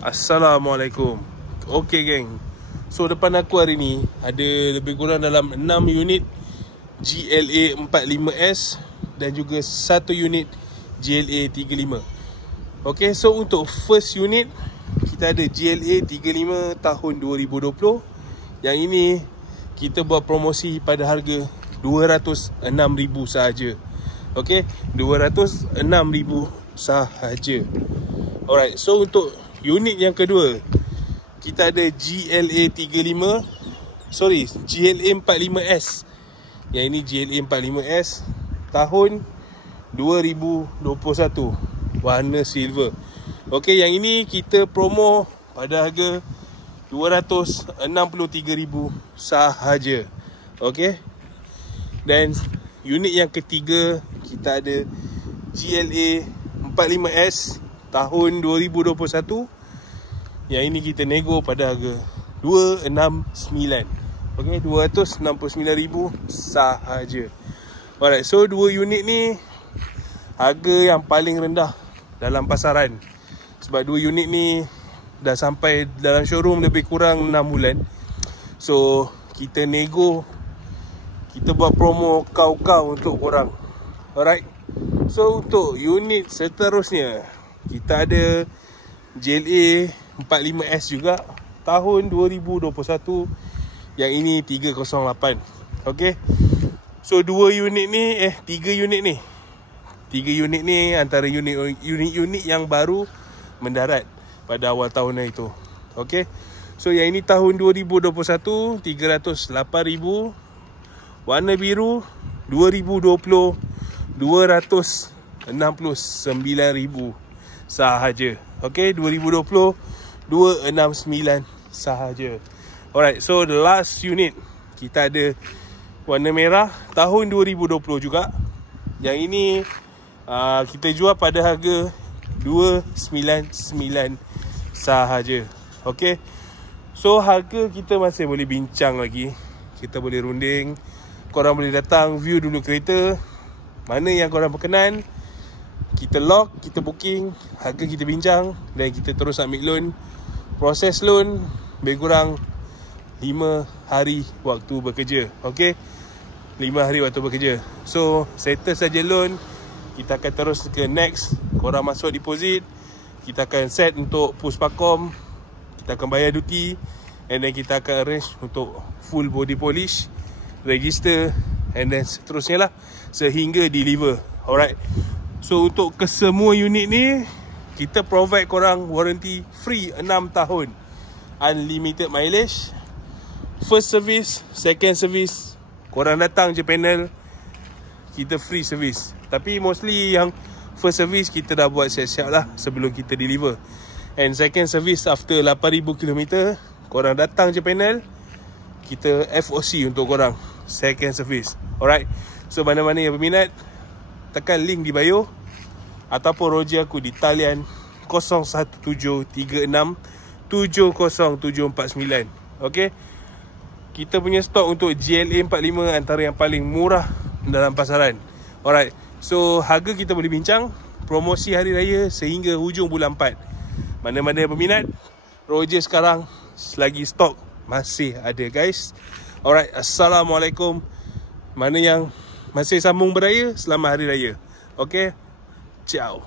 Assalamualaikum. Okay geng, so depan aku hari ni ada lebih kurang dalam 6 unit GLA 45S dan juga 1 unit GLA 35. Okay, so untuk first unit kita ada GLA 35 tahun 2020. Yang ini kita buat promosi pada harga RM206,000 sahaja. Okay, RM206,000 sahaja. Alright, so untuk unit yang kedua kita ada GLA 45S. Yang ini GLA 45S tahun 2021, warna silver. Okey, yang ini kita promo pada harga RM263,000 sahaja. Okey. Dan unit yang ketiga kita ada GLA 45S tahun 2021. Yang ini kita nego pada harga RM269,000. Okey, RM269,000 sahaja. Alright, so dua unit ni harga yang paling rendah dalam pasaran. Sebab dua unit ni dah sampai dalam showroom lebih kurang 6 bulan. So kita nego, kita buat promo kau-kau untuk korang. Alright, so untuk unit seterusnya kita ada GLA 45S juga tahun 2021. Yang ini 308. Okay, so tiga unit ni antara unit yang baru mendarat pada awal tahun itu. Okay, so yang ini tahun 2021 308,000. Warna biru 2020 269,000 sahaja. Okay, 2020 269 sahaja. Alright, so the last unit kita ada warna merah tahun 2020 juga. Yang ini kita jual pada harga RM299 sahaja. Okay, so harga kita masih boleh bincang lagi. Kita boleh runding. Korang boleh datang view dulu kereta. Mana yang korang berkenan, kita lock, kita booking, harga kita bincang dan kita terus ambil loan. Proses loan lebih kurang 5 hari waktu bekerja. Okay, 5 hari waktu bekerja. So settle saja loan, kita akan terus ke next. Korang masuk deposit, kita akan set untuk puspakom, kita akan bayar duty, and then kita akan arrange untuk full body polish, register, and then seterusnya lah sehingga deliver. Alright, so untuk kesemua unit ni kita provide korang warranty free 6 tahun, unlimited mileage, first service, second service. Korang datang je panel, kita free service. Tapi mostly yang first service kita dah buat siap-siap lah sebelum kita deliver. And second service after 8,000 km, korang datang je panel, kita FOC untuk korang second service. Alright, so mana-mana yang berminat, tekan link di bio ataupun roji aku di talian 0173670749. Okay, kita punya stok untuk GLA 45 antara yang paling murah dalam pasaran. Alright, so harga kita boleh bincang. Promosi hari raya sehingga hujung bulan 4. Mana-mana yang berminat, roji sekarang selagi stok masih ada guys. Alright, Assalamualaikum. Mana yang masih sambung beraya, selamat hari raya. Okay, ciao.